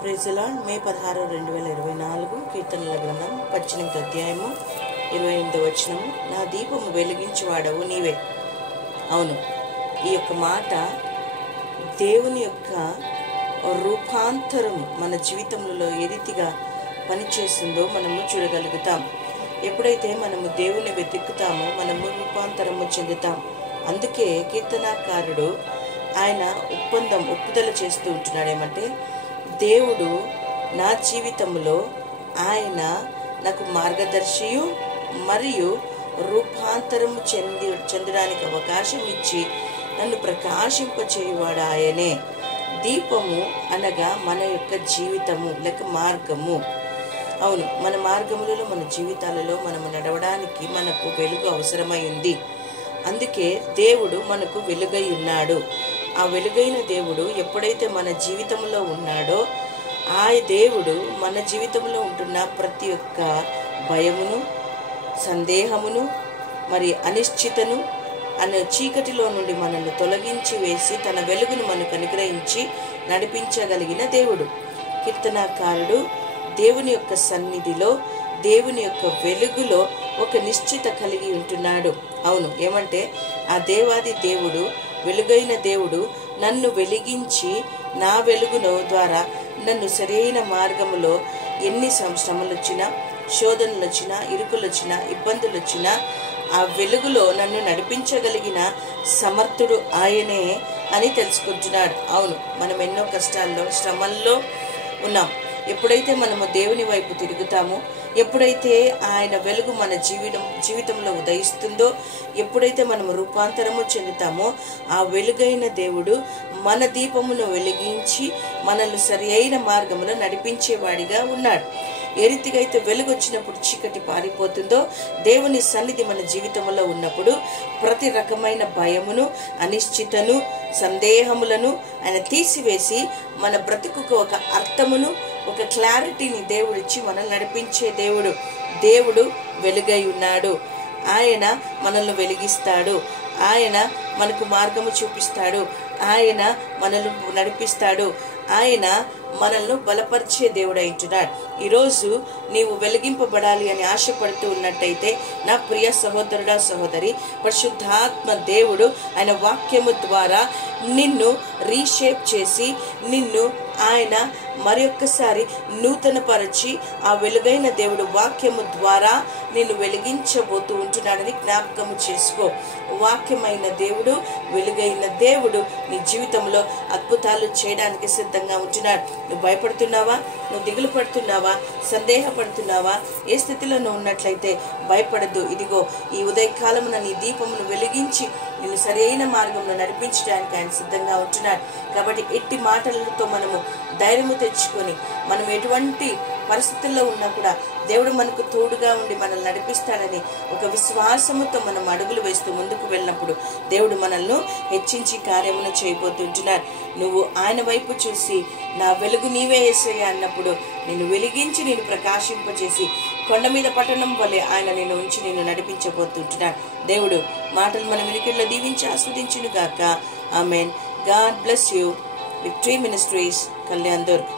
Praise the lord. మే 16, 2024 కీర్తనల గ్రంథం 18వ అధ్యాయము 28వ వచనము. నా దీపము వెలిగించువాడవు నీవే. అవును, ఈ యొక్క మాట దేవుని యొక్క రూపాంతరం మన జీవితంలో ఏ రీతిగా పనిచేస్తుందో మనము చూడగలుగుతాం. ఎప్పుడైతే మనము దేవుని వెతుకుతామో మనము రూపాంతరము చెందుతాం. అందుకే కీర్తనాకారుడు ఆయన ఒప్పుదల చేస్తూ ఉంటున్నాడు. ఏమంటే, దేవుడు నా జీవితంలో ఆయన నాకు మార్గదర్శియు మరియు రూపాంతరము చెందడానికి అవకాశం ఇచ్చి నన్ను ప్రకాశింపచేయువాడు ఆయనే. దీపము అనగా మన యొక్క జీవితము లేక మార్గము. అవును, మన మార్గములలో మన జీవితాలలో మనము నడవడానికి మనకు వెలుగు అవసరమై ఉంది. అందుకే దేవుడు మనకు వెలుగై ఉన్నాడు. ఆ వెలుగైన దేవుడు ఎప్పుడైతే మన జీవితంలో ఉన్నాడో ఆ దేవుడు మన జీవితంలో ఉంటున్న ప్రతి ఒక్క భయమును, సందేహమును, మరి అనిశ్చితను అనే చీకటిలో నుండి మనల్ని తొలగించి వేసి తన వెలుగును మనకు అనుగ్రహించి నడిపించగలిగిన దేవుడు. కీర్తనాకారుడు దేవుని యొక్క సన్నిధిలో దేవుని యొక్క వెలుగులో ఒక నిశ్చిత కలిగి ఉంటున్నాడు. అవును, ఏమంటే ఆ దేవాది దేవుడు, వెలుగైన దేవుడు నన్ను వెలిగించి నా వెలుగును ద్వారా నన్ను సరైన మార్గములో ఎన్ని శ్రమలు వచ్చినా, శోధనలు వచ్చినా, ఇరుకులు వచ్చినా, ఇబ్బందులు వచ్చినా ఆ వెలుగులో నన్ను నడిపించగలిగిన సమర్థుడు ఆయనే అని తెలుసుకుంటున్నాడు. అవును, మనం ఎన్నో కష్టాల్లో, శ్రమల్లో ఉన్నాం. ఎప్పుడైతే మనము దేవుని వైపు తిరుగుతామో, ఎప్పుడైతే ఆయన వెలుగు మన జీవితంలో ఉదయిస్తుందో, ఎప్పుడైతే మనము రూపాంతరము చెందుతామో ఆ వెలుగైన దేవుడు మన దీపమును వెలిగించి మనల్ని సరి అయిన మార్గంలో నడిపించేవాడిగా ఉన్నాడు. ఏ రీతిగా అయితే వెలుగు వచ్చినప్పుడు చీకటి పారిపోతుందో, దేవుని సన్నిధి మన జీవితంలో ఉన్నప్పుడు ప్రతి రకమైన భయమును, అనిశ్చితను, సందేహములను ఆయన తీసివేసి మన బ్రతుకుకు ఒక అర్థమును, ఒక క్లారిటీని దేవుడిచ్చి మనల్ని నడిపించే దేవుడు వెలుగై ఉన్నాడు. ఆయన మనల్ని వెలిగిస్తాడు. ఆయన మనకు మార్గము చూపిస్తాడు. ఆయన మనల్ని నడిపిస్తాడు. ఆయన మనల్ని బలపరిచే దేవుడు అంటున్నాడు. ఈరోజు నీవు వెలిగింపబడాలి అని ఆశపడుతూ ఉన్నట్టయితే నా ప్రియ సహోదరుడా, సహోదరి, పరిశుద్ధాత్మ దేవుడు ఆయన వాక్యము ద్వారా నిన్ను రీషేప్ చేసి నిన్ను ఆయన మరొక్కసారి నూతనపరచి ఆ వెలుగైన దేవుడు వాక్యము ద్వారా నిన్ను వెలిగించబోతూ ఉంటున్నాడని జ్ఞాపకము చేసుకో. వాక్యమైన దేవుడు, వెలుగైన దేవుడు నీ జీవితంలో అద్భుతాలు చేయడానికి సిద్ధంగా ఉంటున్నాడు. నువ్వు భయపడుతున్నావా? నువ్వు దిగులు పడుతున్నావా? సందేహపడుతున్నావా? ఏ స్థితిలో నువ్వు ఉన్నట్లయితే భయపడద్దు. ఇదిగో ఈ ఉదయకాలమున నీ దీపమును వెలిగించి నిన్ను సరైన మార్గంలో నడిపించడానికి ఆయన సిద్ధంగా ఉంటున్నాడు. కాబట్టి ఎట్టి మాటలతో మనము ధైర్యము తెచ్చుకొని మనం ఎటువంటి పరిస్థితుల్లో ఉన్నా కూడా దేవుడు మనకు తోడుగా ఉండి మనల్ని నడిపిస్తాడని ఒక విశ్వాసముతో మనం అడుగులు వేస్తూ ముందుకు వెళ్ళినప్పుడు దేవుడు మనల్ని హెచ్చించి కార్యమును చేయబోతుంటున్నాడు. నువ్వు ఆయన వైపు చూసి నా వెలుగు నీవే యేసయ్యా అన్నప్పుడు నిన్ను వెలిగించి నిన్ను ప్రకాశింపజేసి కొండ మీద పట్టణం వల్లే ఆయన నిన్ను ఉంచి నిన్ను నడిపించబోతుంటున్నాడు. దేవుడు మాటలు మన వినికిడిలో దీవించి ఆస్వాదించును గాక. Amen. God bless you. Victory ministries, Kalyan Durg.